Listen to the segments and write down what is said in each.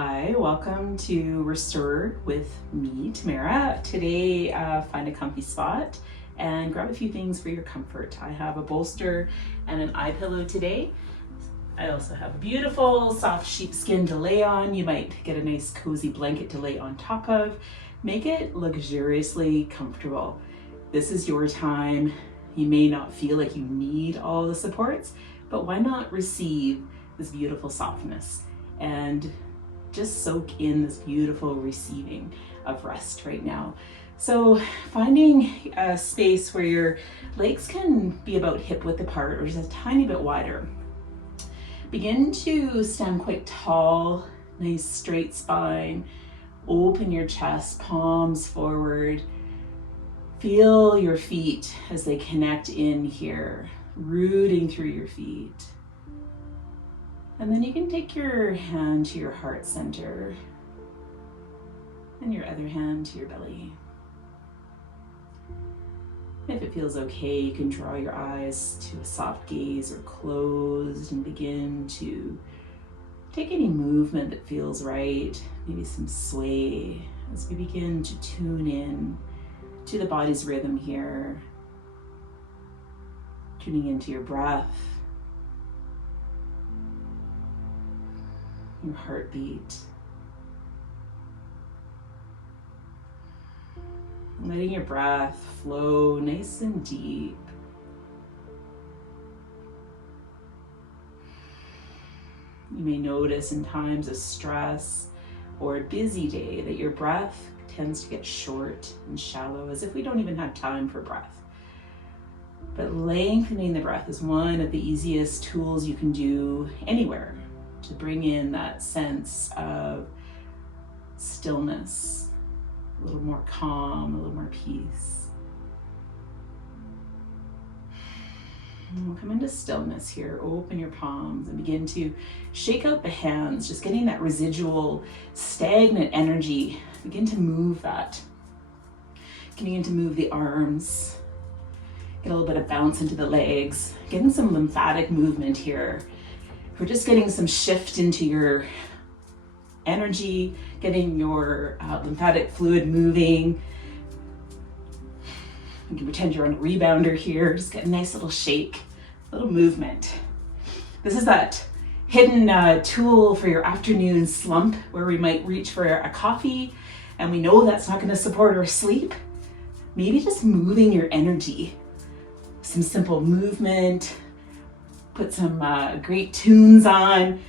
Hi, welcome to Restore with me, Tamara. Today, find a comfy spot and grab a few things for your comfort. I have a bolster and an eye pillow today. I also have a beautiful soft sheepskin to lay on. You might get a nice cozy blanket to lay on top of. Make it luxuriously comfortable. This is your time. You may not feel like you need all the supports, but why not receive this beautiful softness and just soak in this beautiful receiving of rest right now. So finding a space where your legs can be about hip width apart or just a tiny bit wider. Begin to stand quite tall, nice straight spine. Open your chest, palms forward. Feel your feet as they connect in here, rooting through your feet. And then you can take your hand to your heart center and your other hand to your belly. If it feels okay, you can draw your eyes to a soft gaze or closed and begin to take any movement that feels right, maybe some sway as we begin to tune in to the body's rhythm here, tuning into your breath, your heartbeat, letting your breath flow nice and deep. You may notice in times of stress or a busy day that your breath tends to get short and shallow, as if we don't even have time for breath. But lengthening the breath is one of the easiest tools you can do anywhere to bring in that sense of stillness, a little more calm, a little more peace. And we'll come into stillness here. Open your palms and begin to shake out the hands, just getting that residual stagnant energy. Begin to move that. Begin to move the arms. Get a little bit of bounce into the legs. Getting some lymphatic movement here. We're just getting some shift into your energy, getting your lymphatic fluid moving. You can pretend you're on a rebounder here. Just get a nice little shake, a little movement. This is that hidden tool for your afternoon slump where we might reach for a coffee and we know that's not going to support our sleep. Maybe just moving your energy. Some simple movement. Put some great tunes on.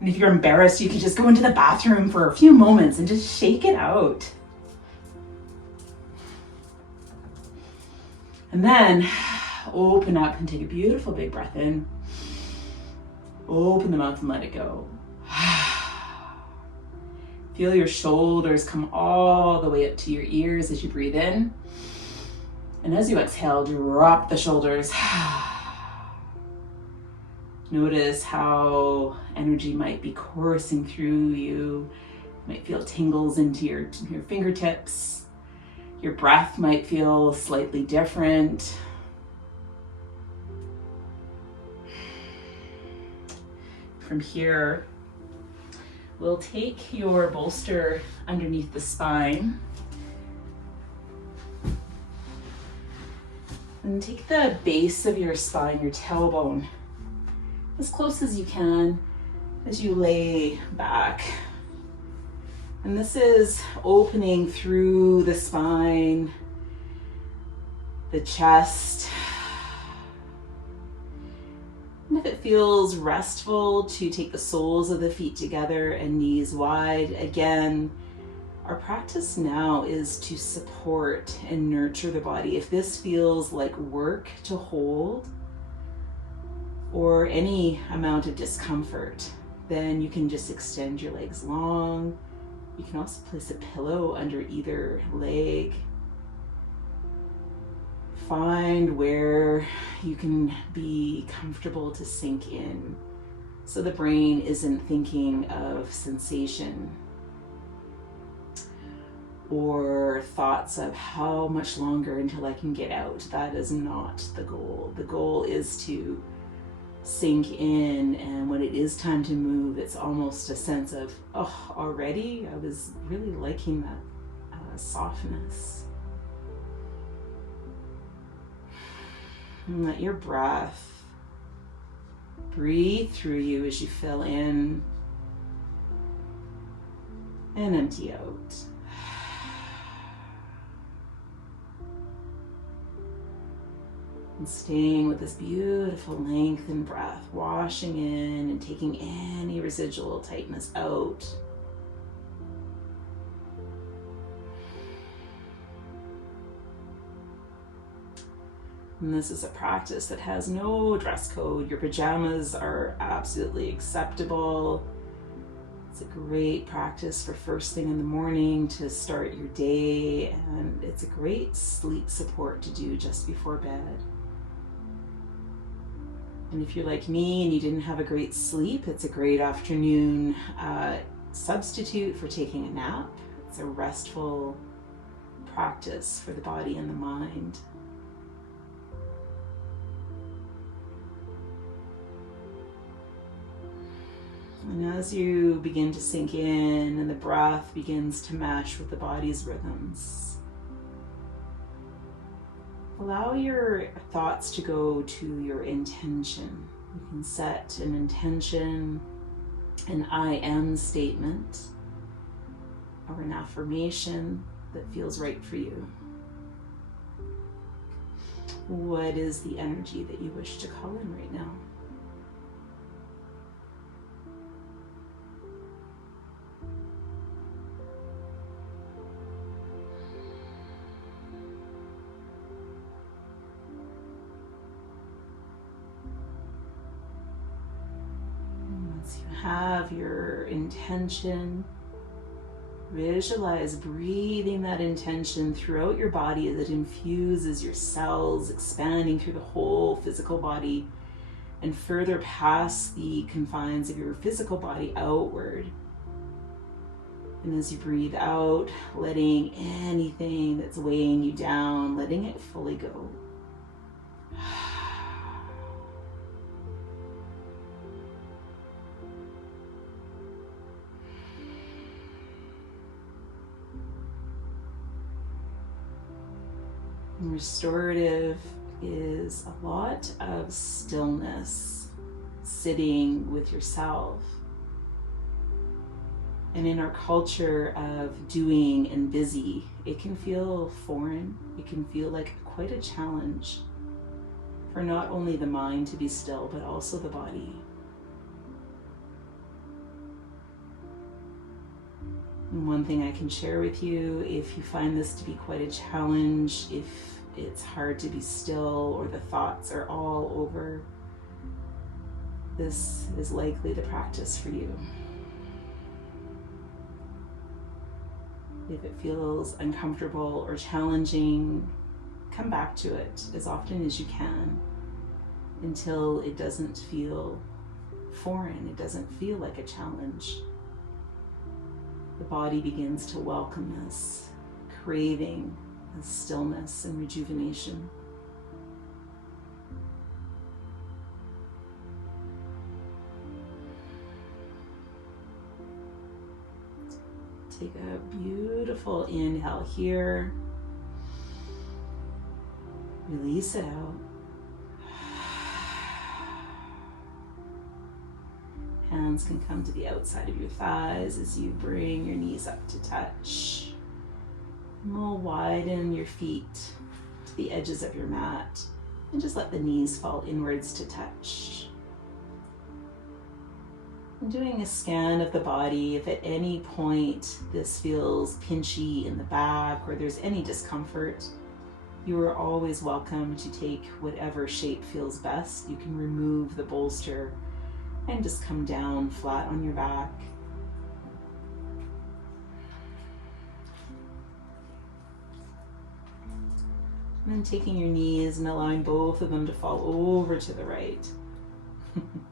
And if you're embarrassed, you can just go into the bathroom for a few moments and just shake it out. And then open up and take a beautiful big breath in. Open the mouth and let it go. Feel your shoulders come all the way up to your ears as you breathe in. And as you exhale, drop the shoulders. Notice how energy might be coursing through you. You might feel tingles into your fingertips. Your breath might feel slightly different. From here, we'll take your bolster underneath the spine. And take the base of your spine, your tailbone, as close as you can as you lay back. And this is opening through the spine, the chest. And if it feels restful to take the soles of the feet together and knees wide, again, our practice now is to support and nurture the body. If this feels like work to hold, or any amount of discomfort, then you can just extend your legs long. You can also place a pillow under either leg. Find where you can be comfortable to sink in, so the brain isn't thinking of sensation or thoughts of how much longer until I can get out. That is not the goal. The goal is to sink in, and when it is time to move, it's almost a sense of, oh, already? I was really liking that softness. And let your breath breathe through you as you fill in and empty out. And staying with this beautiful lengthened breath, washing in and taking any residual tightness out. And this is a practice that has no dress code. Your pajamas are absolutely acceptable. It's a great practice for first thing in the morning to start your day, and it's a great sleep support to do just before bed. And if you're like me and you didn't have a great sleep, it's a great afternoon substitute for taking a nap. It's a restful practice for the body and the mind. And as you begin to sink in and the breath begins to mesh with the body's rhythms, allow your thoughts to go to your intention. You can set an intention, an I am statement, or an affirmation that feels right for you. What is the energy that you wish to call in right now? Have your intention, visualize breathing that intention throughout your body as it infuses your cells, expanding through the whole physical body and further past the confines of your physical body outward. And as you breathe out, letting anything that's weighing you down, letting it fully go. Restorative is a lot of stillness, sitting with yourself. And in our culture of doing and busy, it can feel foreign. It can feel like quite a challenge for not only the mind to be still, but also the body. And one thing I can share with you, if you find this to be quite a challenge, if it's hard to be still or the thoughts are all over, this is likely the practice for you. If it feels uncomfortable or challenging, come back to it as often as you can until it doesn't feel foreign, it doesn't feel like a challenge. The body begins to welcome this craving of stillness and rejuvenation. Take a beautiful inhale here. Release it out. Hands can come to the outside of your thighs as you bring your knees up to touch. And we'll widen your feet to the edges of your mat and just let the knees fall inwards to touch. And doing a scan of the body, if at any point this feels pinchy in the back or there's any discomfort, you are always welcome to take whatever shape feels best. You can remove the bolster and just come down flat on your back. And then taking your knees and allowing both of them to fall over to the right. I'm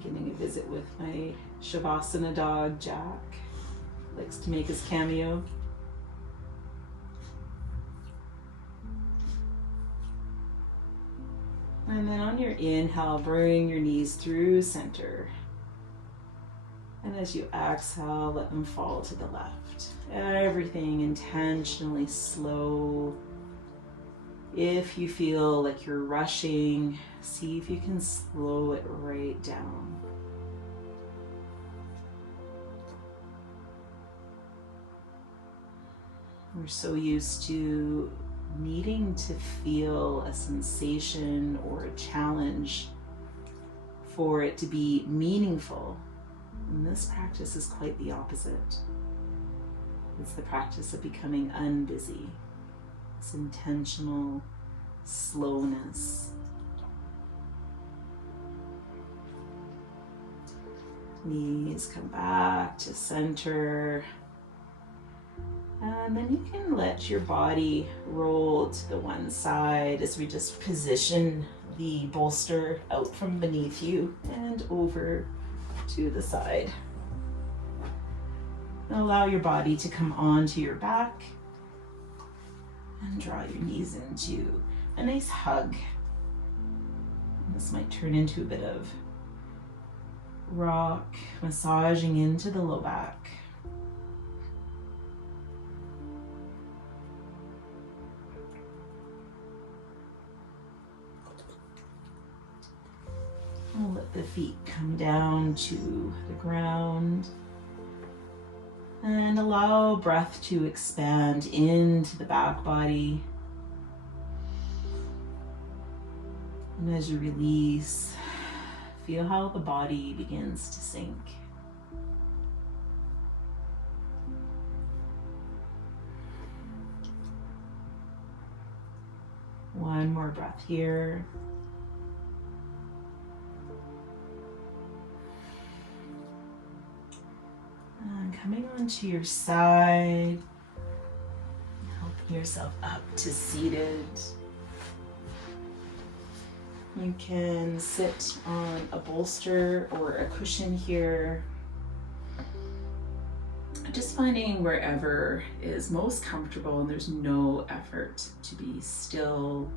getting a visit with my Shavasana dog, Jack. Likes to make his cameo. And then on your inhale, bring your knees through center. And as you exhale, let them fall to the left. Everything intentionally slow. If you feel like you're rushing, see if you can slow it right down. We're so used to needing to feel a sensation or a challenge for it to be meaningful. And this practice is quite the opposite. It's the practice of becoming unbusy. This intentional slowness. Knees come back to center. And then you can let your body roll to the one side as we just position the bolster out from beneath you and over to the side. Allow your body to come onto your back and draw your knees into a nice hug. This might turn into a bit of rock, massaging into the low back. I'll let the feet come down to the ground and allow breath to expand into the back body. And as you release, feel how the body begins to sink. One more breath here. And coming onto your side, helping yourself up to seated. You can sit on a bolster or a cushion here. Just finding wherever is most comfortable and there's no effort to be still.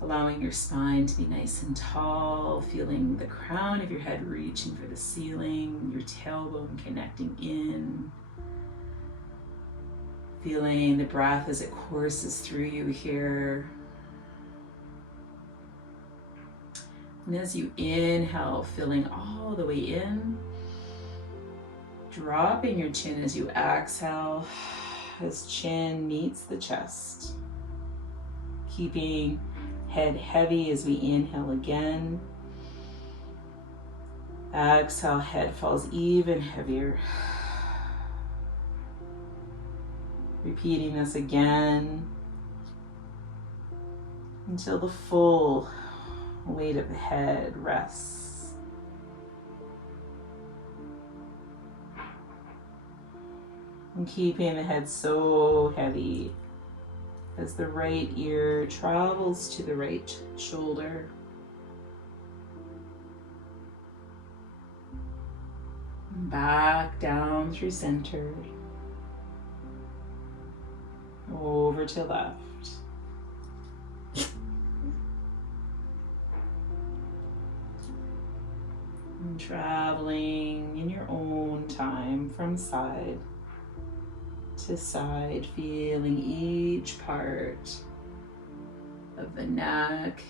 Allowing your spine to be nice and tall, feeling the crown of your head reaching for the ceiling, your tailbone connecting in. Feeling the breath as it courses through you here. And as you inhale, filling all the way in, dropping your chin as you exhale, as chin meets the chest. Keeping head heavy as we inhale again. Exhale, head falls even heavier. Repeating this again until the full weight of the head rests. And keeping the head so heavy as the right ear travels to the right shoulder. Back down through center. Over to left. And traveling in your own time from side to side, feeling each part of the neck,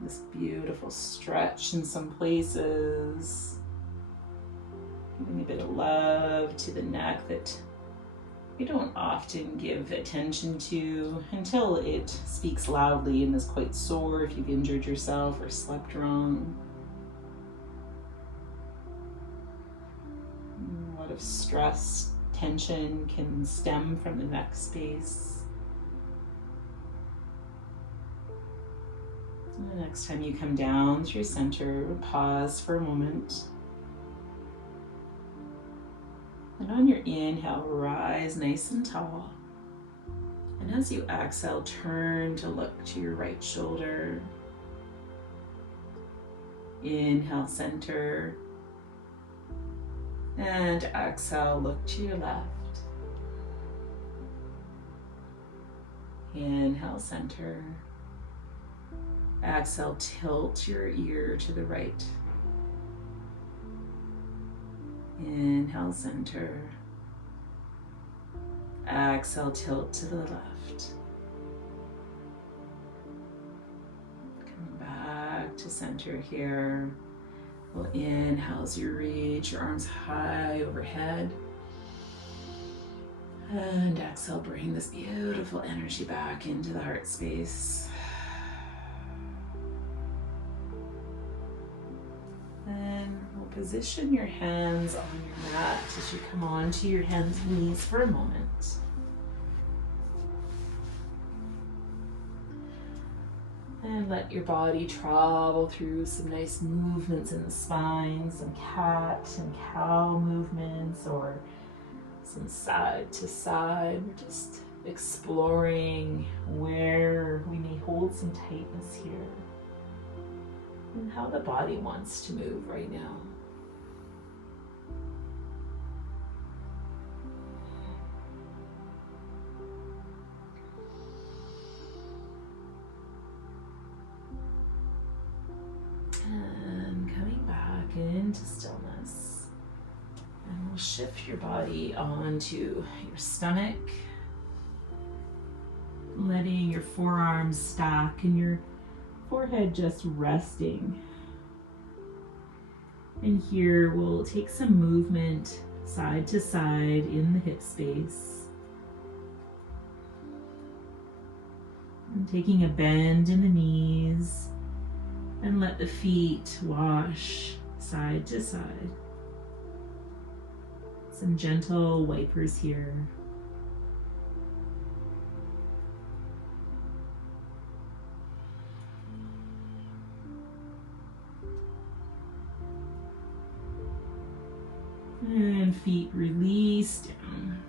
this beautiful stretch in some places, giving a bit of love to the neck that we don't often give attention to until it speaks loudly and is quite sore if you've injured yourself or slept wrong. A lot of stress, tension can stem from the neck space. And the next time you come down through center, pause for a moment. And on your inhale, rise nice and tall. And as you exhale, turn to look to your right shoulder. Inhale, center. And exhale, look to your left. Inhale, center. exhale, tilt your ear to the right. Inhale, center. Exhale, tilt to the left. Coming back to center here. We'll inhale as you reach your arms high overhead. And exhale, bring this beautiful energy back into the heart space. Then we'll position your hands on your mat as you come onto your hands and knees for a moment. And let your body travel through some nice movements in the spine, some cat and cow movements, or some side to side. We're just exploring where we may hold some tightness here and how the body wants to move right now. And coming back into stillness. And we'll shift your body onto your stomach, letting your forearms stack and your forehead just resting. And here we'll take some movement side to side in the hip space. And taking a bend in the knees and let the feet wash side to side. Some gentle wipers here. And feet release down.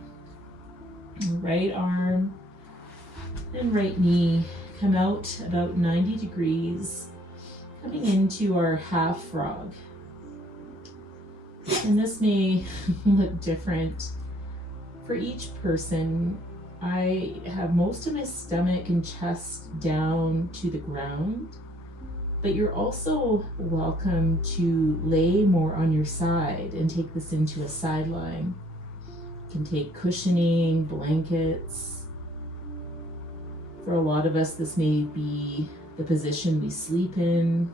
Right arm and right knee come out about 90 degrees, coming into our half frog. And this may look different for each person. I have most of my stomach and chest down to the ground, but you're also welcome to lay more on your side and take this into a side lying. You can take cushioning, blankets. For a lot of us, this may be the position we sleep in.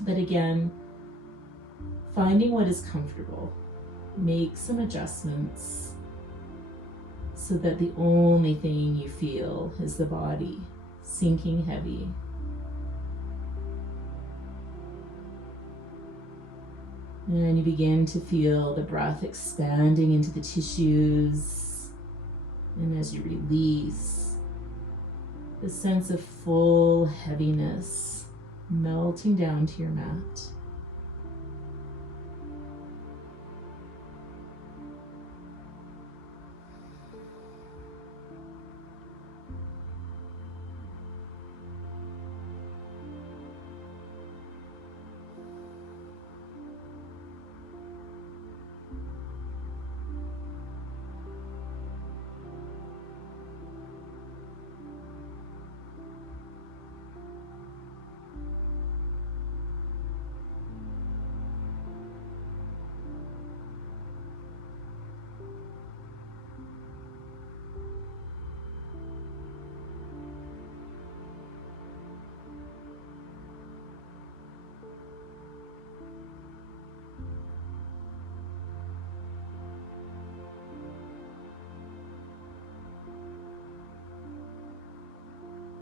But again, finding what is comfortable. Make some adjustments so that the only thing you feel is the body sinking heavy. And you begin to feel the breath expanding into the tissues. And as you release, the sense of full heaviness melting down to your mat.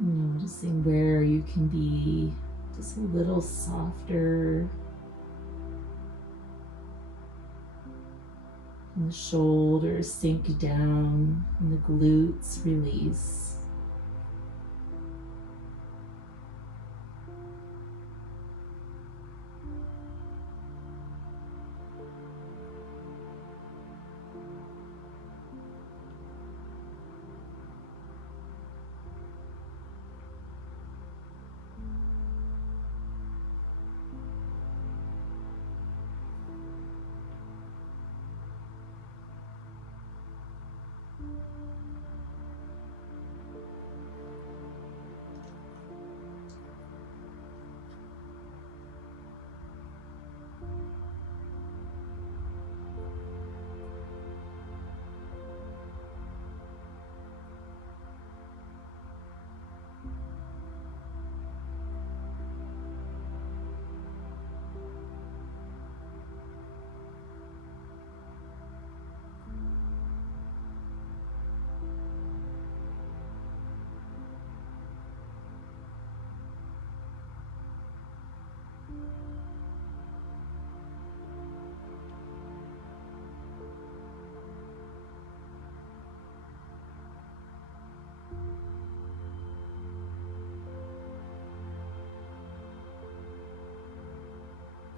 Noticing where you can be just a little softer. And the shoulders sink down and the glutes release.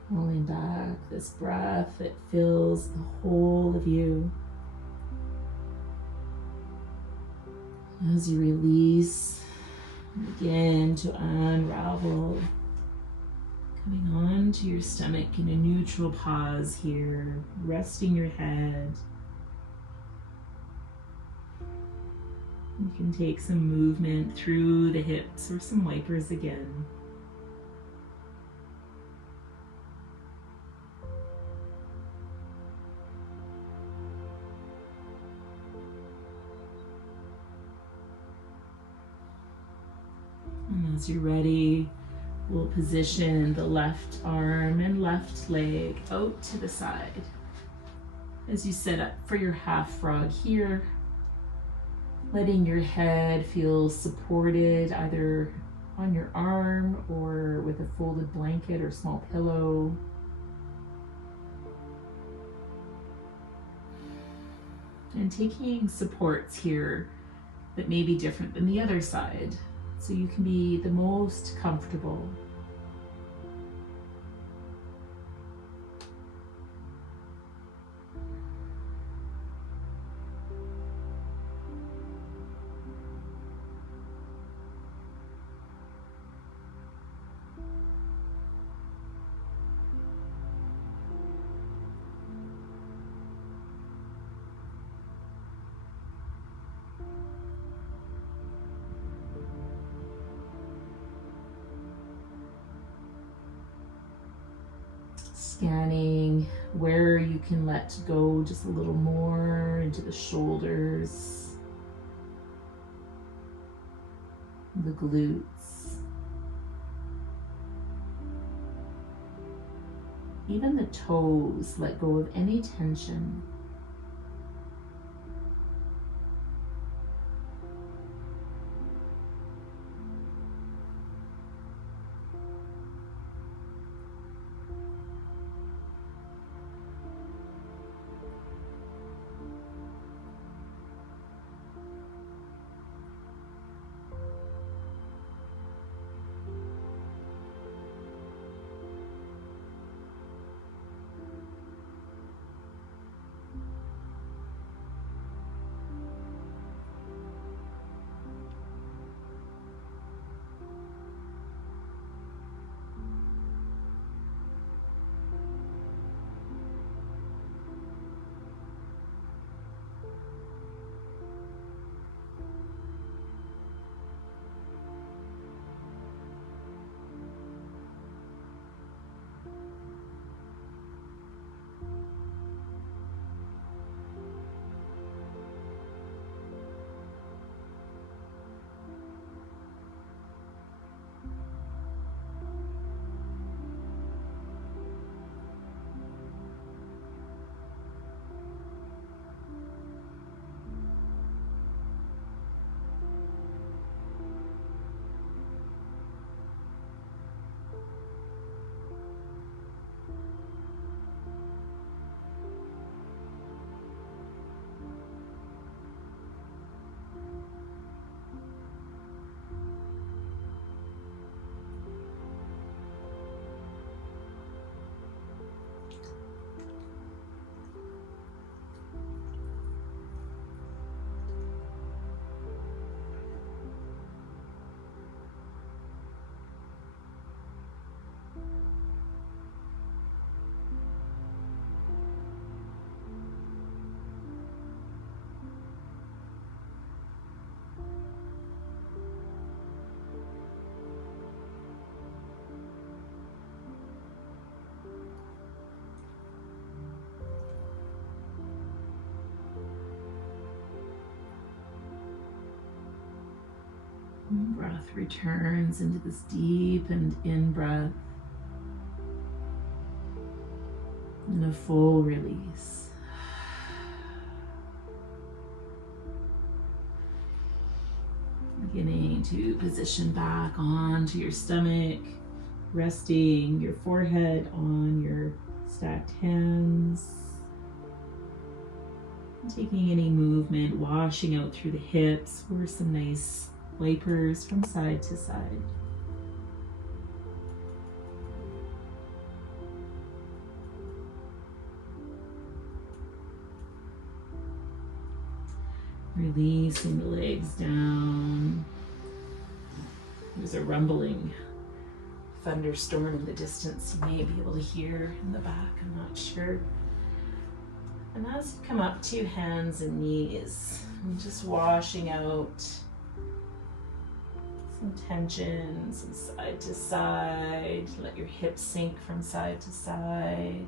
Pulling back this breath that fills the whole of you. As you release, begin to unravel, coming onto your stomach in a neutral pause here, resting your head. You can take some movement through the hips or some wipers again. And as you're ready, we'll position the left arm and left leg out to the side. As you set up for your half frog here, letting your head feel supported either on your arm or with a folded blanket or small pillow. And taking supports here that may be different than the other side, so you can be the most comfortable. Scanning where you can let go just a little more into the shoulders, the glutes, even the toes. Let go of any tension. Breath returns into this deep and in breath and a full release. Beginning to position back onto your stomach, Resting your forehead on your stacked hands. Taking any movement, washing out through the hips, or some nice wipers from side to side. Releasing the legs down. There's a rumbling thunderstorm in the distance you may be able to hear in the back, I'm not sure. And as you come up to hands and knees, and just washing out some tensions and side to side. Let your hips sink from side to side.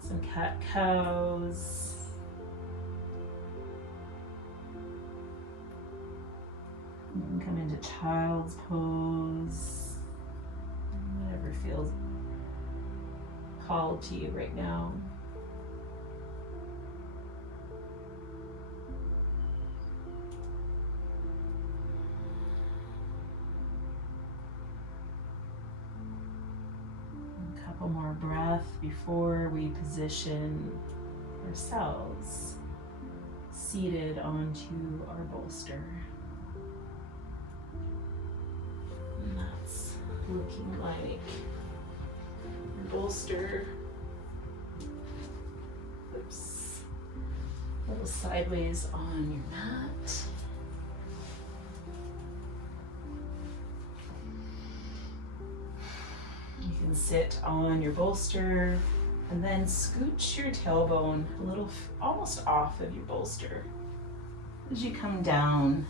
Some cat-cows. You can come into child's pose. Whatever feels called to you right now. A couple more breaths before we position ourselves seated onto our bolster. And that's looking like your bolster, oops, a little sideways on your mat. You can sit on your bolster and then scooch your tailbone a little, almost off of your bolster as you come down,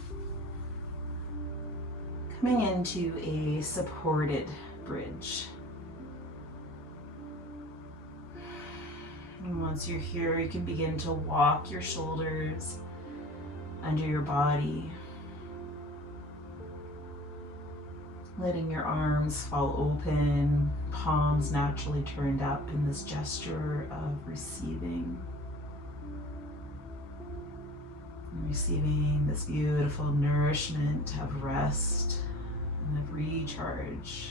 coming into a supported bridge. And once you're here, you can begin to walk your shoulders under your body, letting your arms fall open, palms naturally turned up in this gesture of receiving. And receiving this beautiful nourishment of rest and of recharge.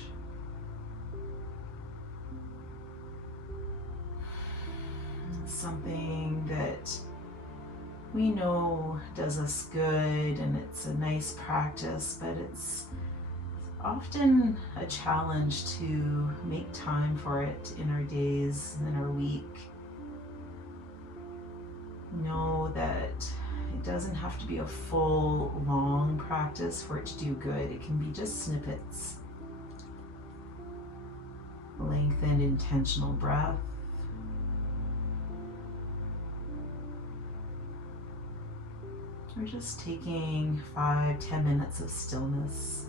Something that we know does us good, and it's a nice practice, but it's often a challenge to make time for it in our days and in our week. Know that it doesn't have to be a full, long practice for it to do good. It can be just snippets. Lengthened, intentional breath. We're just taking 5-10 minutes of stillness.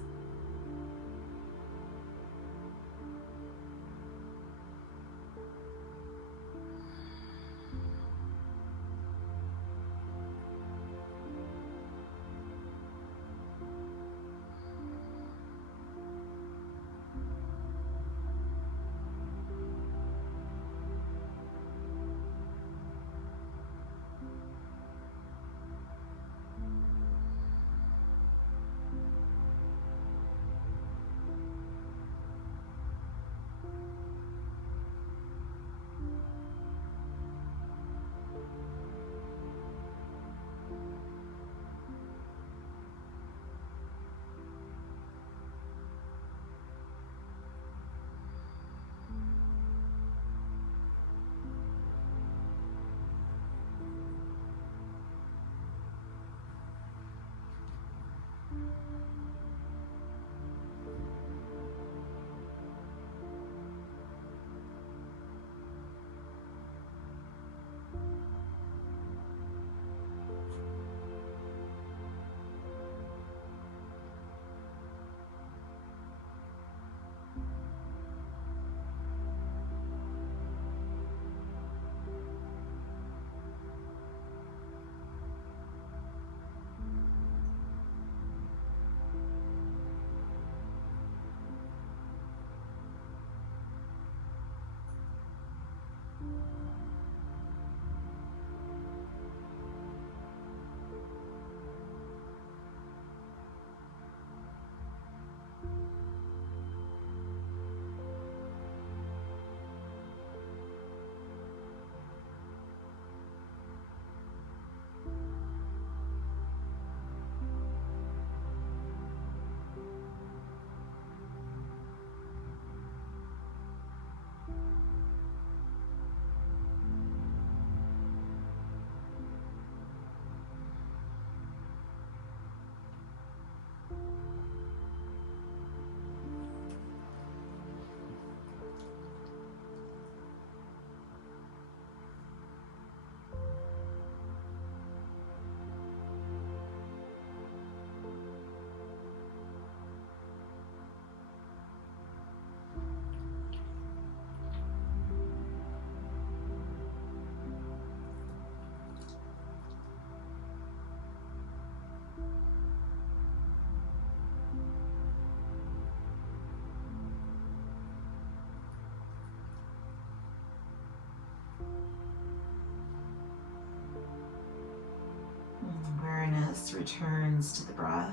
focus returns to the breath.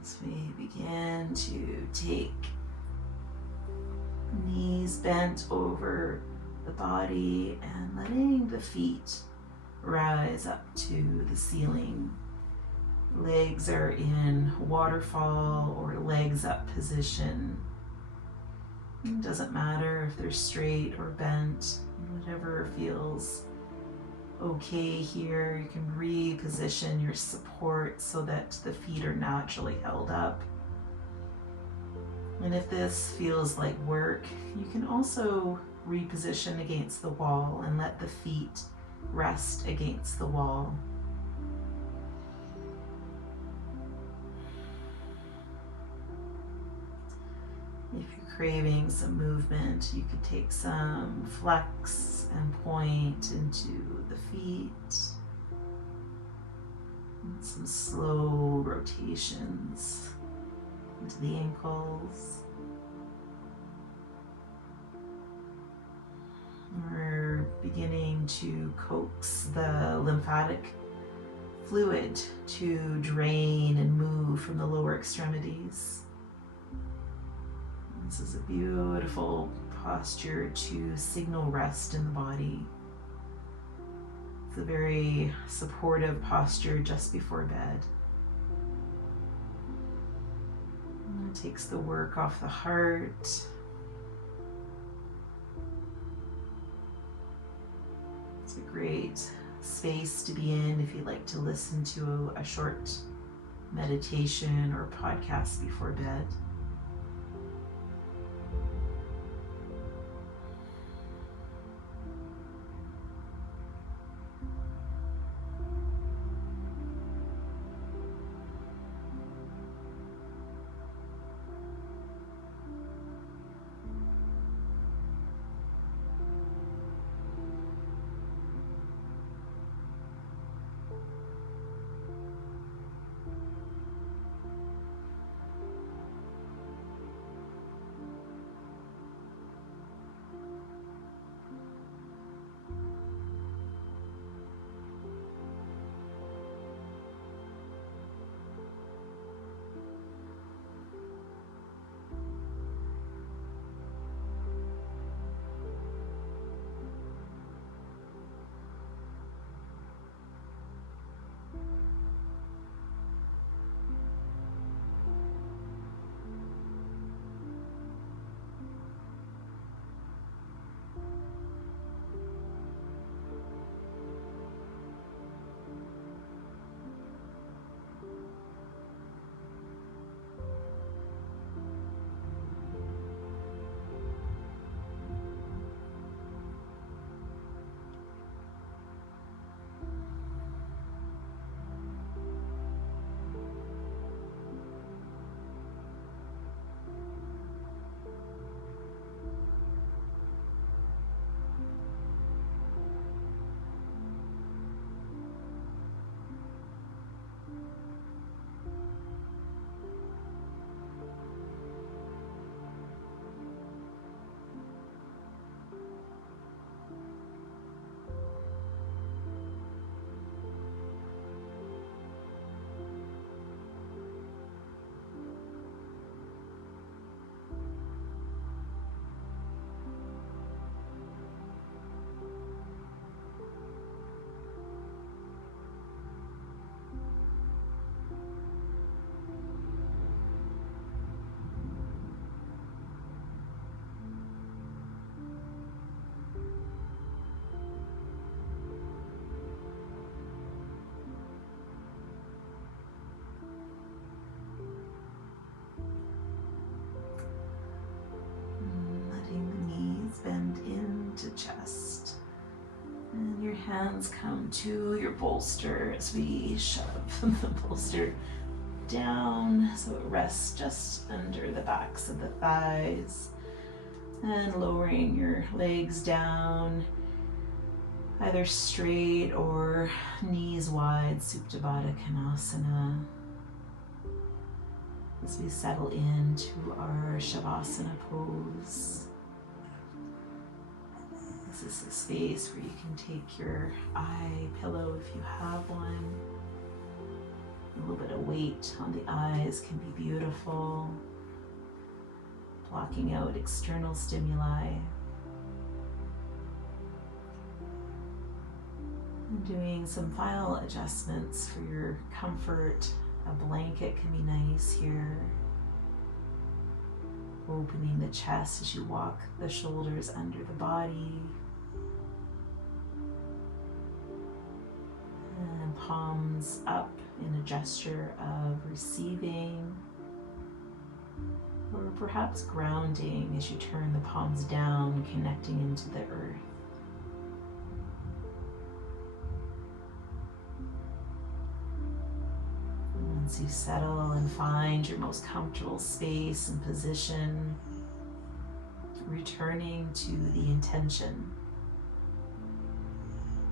As we begin to take knees bent over the body and letting the feet rise up to the ceiling. Legs are in waterfall or legs up position. It doesn't matter if they're straight or bent, whatever feels okay here. You can reposition your support so that the feet are naturally held up. And if this feels like work, you can also reposition against the wall and let the feet rest against the wall. If you're craving some movement, you could take some flex and point into the feet. And some slow rotations into the ankles. We're beginning to coax the lymphatic fluid to drain and move from the lower extremities. This is a beautiful posture to signal rest in the body. It's a very supportive posture just before bed. And it takes the work off the heart. It's a great space to be in if you'd like to listen to a short meditation or podcast before bed. Bend into chest, and your hands come to your bolster as we shove the bolster down so it rests just under the backs of the thighs, and lowering your legs down either straight or knees wide, Supta Baddha Konasana. as we settle into our Shavasana pose. This is a space where you can take your eye pillow if you have one. A little bit of weight on the eyes can be beautiful, blocking out external stimuli. And doing some final adjustments for your comfort. A blanket can be nice here. Opening the chest as you walk the shoulders under the body. And palms up in a gesture of receiving, or perhaps grounding as you turn the palms down, connecting into the earth. And once you settle and find your most comfortable space and position, returning to the intention.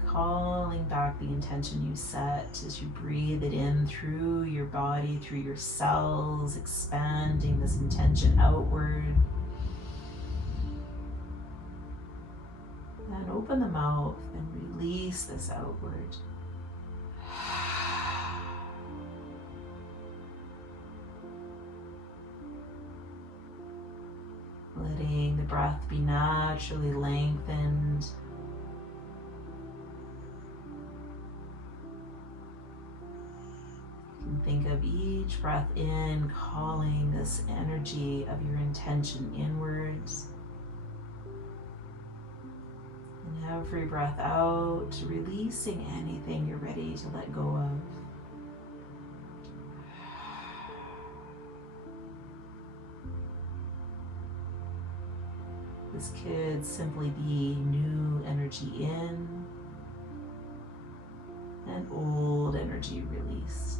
Calling back the intention you set as you breathe it in through your body, through your cells, expanding this intention outward. And open the mouth and release this outward. Letting the breath be naturally lengthened. Think of each breath in calling this energy of your intention inwards. And every breath out, releasing anything you're ready to let go of. This could simply be new energy in and old energy released.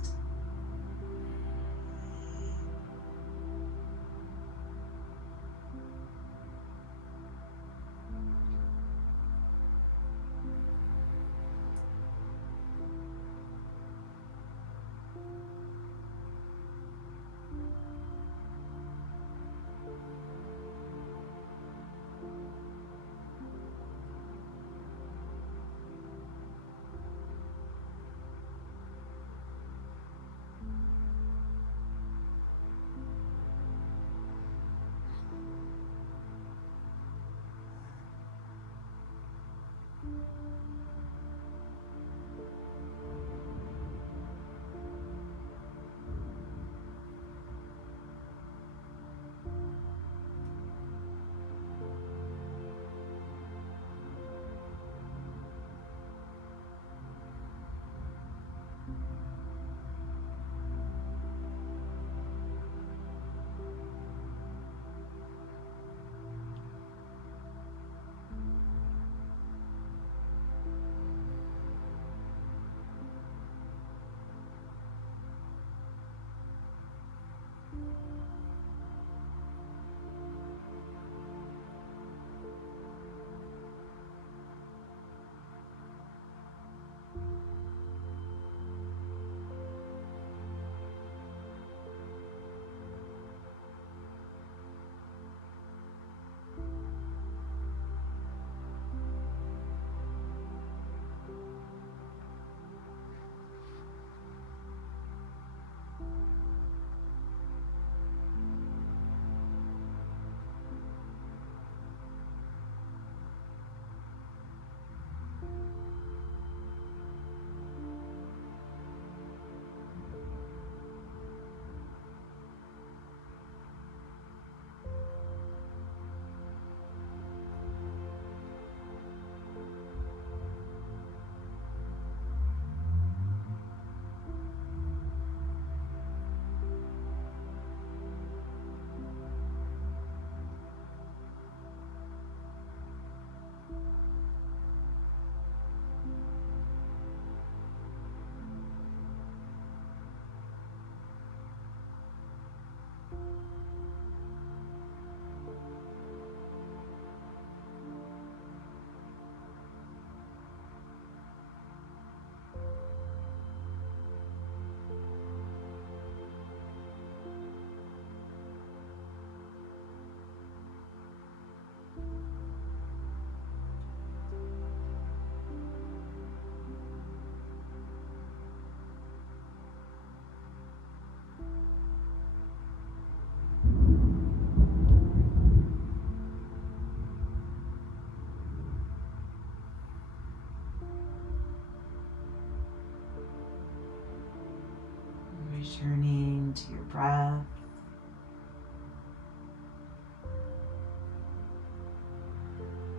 Returning to your breath.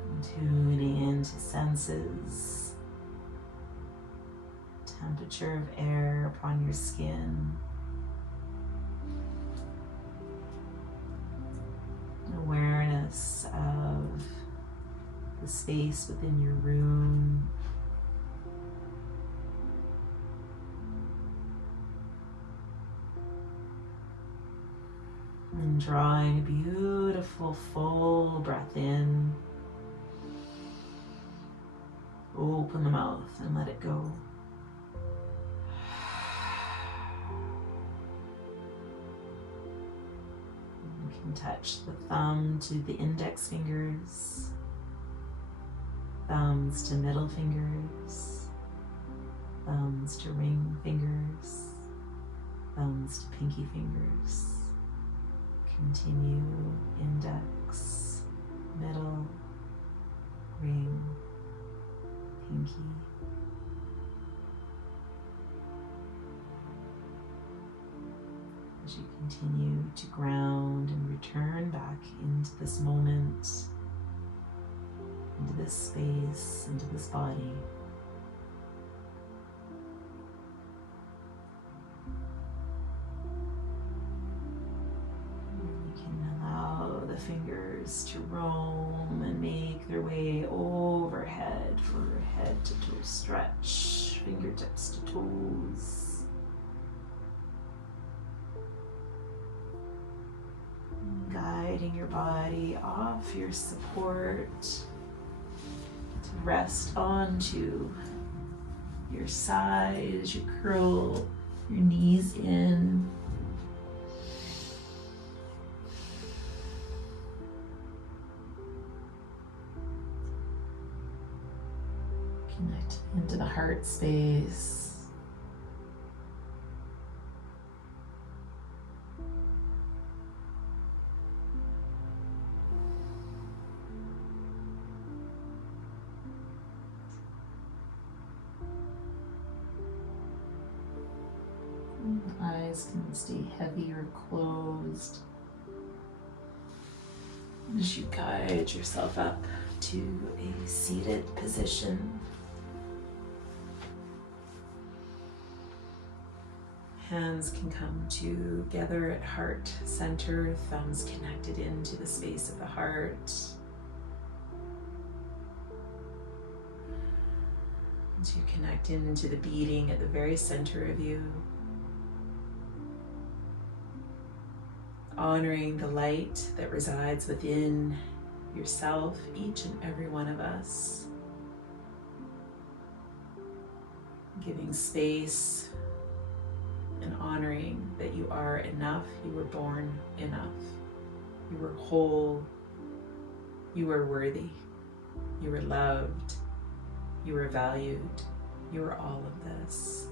And tuning into senses. Temperature of air upon your skin. Awareness of the space within your room. And drawing a beautiful full breath in. Open the mouth and let it go. You can touch the thumb to the index fingers, thumbs to middle fingers, thumbs to ring fingers, thumbs to pinky fingers. Continue index, middle, ring, pinky. As you continue to ground and return back into this moment, into this space, into this body. Fingers to roam and make their way overhead for a head to toe stretch, fingertips to toes. Guiding your body off your support to rest onto your side as you curl your knees in. Connect into the heart space. Eyes can stay heavy or closed as you guide yourself up to a seated position. Hands can come together at heart center, thumbs connected into the space of the heart. As you connect into the beating at the very center of you, honoring the light that resides within yourself, each and every one of us, giving space and honoring that you are enough, you were born enough, you were whole, you were worthy, you were loved, you were valued, you were all of this.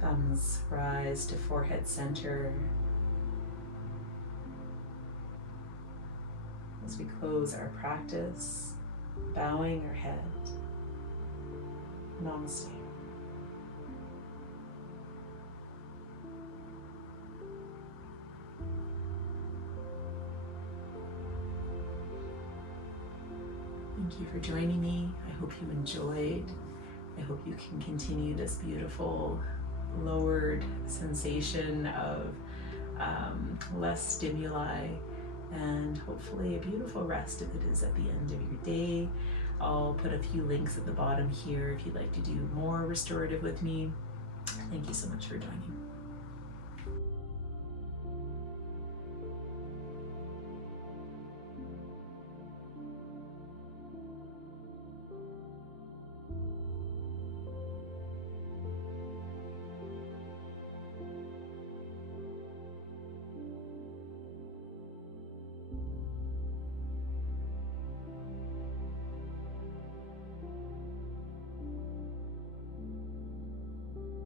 Thumbs rise to forehead center. As we close our practice, bowing our head. Namaste. Thank you for joining me. I hope you enjoyed. I hope you can continue this beautiful lowered sensation of less stimuli and hopefully a beautiful rest if it is at the end of your day. I'll put a few links at the bottom here if you'd like to do more restorative with me. Thank you so much for joining me.